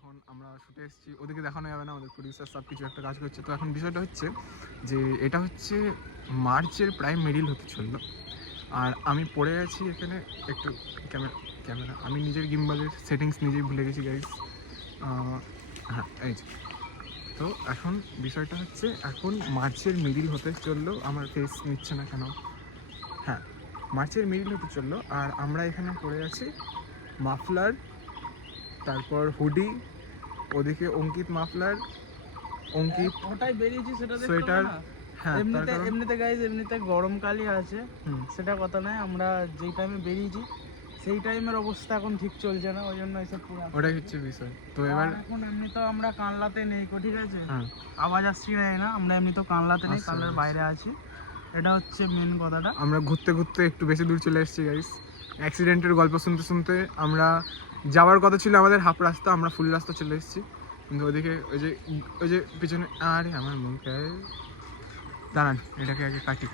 এখন আমরা শুটে এসেছি, ওদেরকে দেখানো যাবে না, আমাদের প্রডিউসার সব কিছু একটা কাজ করছে। তো এখন বিষয়টা হচ্ছে যে এটা হচ্ছে মার্চের প্রায় মিডিল হতে চললো, আর আমি পড়ে আছি এখানে একটু ক্যামেরা আমি নিজের গিম্বলের সেটিংস নিজেই ভুলে গেছি গাইস। হ্যাঁ এই যে, তো এখন বিষয়টা হচ্ছে এখন মার্চের মিডিল হতে চললো, আমার ফেস নিচ্ছে না কেন, হ্যাঁ মার্চের মিডিল হতে চললো, আর আমরা এখানে পড়ে আছি মাফলার, তারপর হুডি, ওদিকে অঙ্কিত মাফলার, অঙ্কিত ওটাই বেরিয়েছি সেটা সোয়েটার। হ্যাঁ এমনিতে গাইজ এমনিতে গরমকালই আছে, সেটা কথা নয়। আমরা যেই টাইমে বেরিয়েছি সেই টাইমের অবস্থা এখন ঠিক চলছে না, ওই জন্য এইসব পুরো ওটাই হচ্ছে বিষয়। তো এবার এখন এমনি তো আমরা কানলাতে নেই, ঠিক আছে, আওয়াজ আসছি না, আমরা এমনি তো কানলাতে নেই, কানলার বাইরে আছি, এটা হচ্ছে মেন কথাটা। আমরা ঘুরতে ঘুরতে একটু বেশি দূর চলে এসেছি গাইস। অ্যাক্সিডেন্টের গল্প শুনতে শুনতে আমরা যাওয়ার কথা ছিল আমাদের হাফ রাস্তা, আমরা ফুল রাস্তা চলে এসেছি, কিন্তু ওদিকে ওই যে পিছনে, আরে আমার মুখে দাঁড়ান, এটাকে আগে কাটি।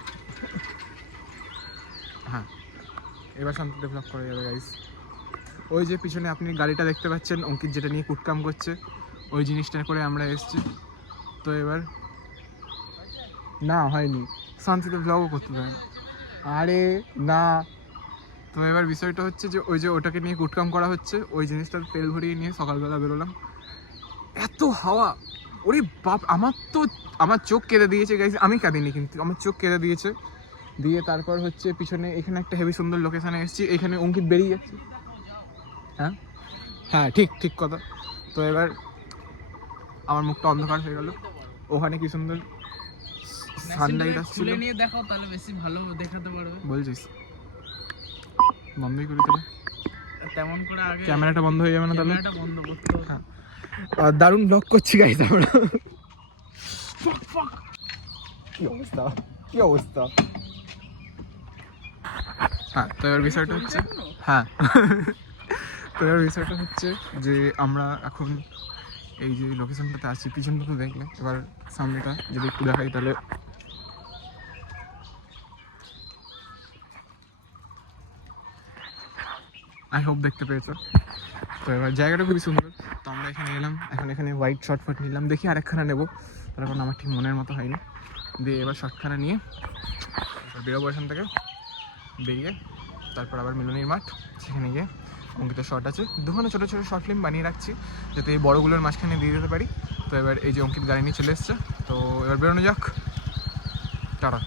হ্যাঁ এবার শান্তি ডেভেলপ করা যাবে গাইস। ওই যে পিছনে আপনি গাড়িটা দেখতে পাচ্ছেন, অঙ্কিত যেটা নিয়ে কুটকাম করছে, ওই জিনিসটা করে আমরা এসেছি। তো এবার না হয়নি, শান্তিতে ব্লগও করতে দেয় না, আরে না। তো এবার বিষয়টা হচ্ছে যে ওই যে ওটাকে নিয়ে কুটকাম করা হচ্ছে, ওই জিনিসটা তেল ভরিয়ে নিয়ে সকালবেলা বেরোলাম। এত হাওয়া, ওরে বাপ, আমার চোখ কেঁদে দিয়েছে গাইস, আমি কাঁদিনি কিন্তু আমার চোখ কেঁদে দিয়েছে। দিয়ে তারপর হচ্ছে পিছনে এখানে একটা হেভি সুন্দর লোকেশানে এসেছি, এখানে অঙ্কিত বেরিয়ে যাচ্ছে। হ্যাঁ হ্যাঁ ঠিক কথা। তো এবার আমার মুখটা অন্ধকার হয়ে গেল, ওখানে কি সুন্দর সানলাইট আসছিল। নিয়ে দেখাও তাহলে বেশি ভালো দেখাতে পারবে। বলছিস বন্ধই করে দিলে তেমন করে আগে ক্যামেরাটা বন্ধ হয়ে যাবে না তাহলে? ক্যামেরাটা বন্ধ করতে হবে। হ্যাঁ দারুণ ব্লগ করছি গাইস আমরা। কি অবস্থা। হ্যাঁ তো এবার বিষয়টা হচ্ছে, হ্যাঁ তো এবার বিষয়টা হচ্ছে যে আমরা এখন এই যে লোকেশনটাতে আছি, পিছনটা তো দেখলে, এবার সামনেটা যদি একটু দেখাই তাহলে আই হোপ দেখতে পেয়েছো। তো এবার জায়গাটা খুবই সুন্দর, তো আমরা এখানে এলাম, এখন এখানে হোয়াইট শর্টফট নিলাম, দেখি আরেকখানা নেবো, তারপর আমার ঠিক মনের মতো হয়নি। দিয়ে এবার শর্টখানা নিয়ে তারপর বেরোবো এখান থেকে, বেরিয়ে তারপর আবার মিলনীর মাঠ, সেখানে গিয়ে অঙ্কিতের শর্ট আছে, দুখানে ছোটো ছোটো শর্ট ফিল্ম বানিয়ে রাখছি যাতে এই বড়োগুলোর মাঝখানে দিয়ে দিতে পারি। তো এবার এই যে অঙ্কিত গাড়ি নিয়ে চলে এসছে, তো এবার বেরোনো যাক, টাটা।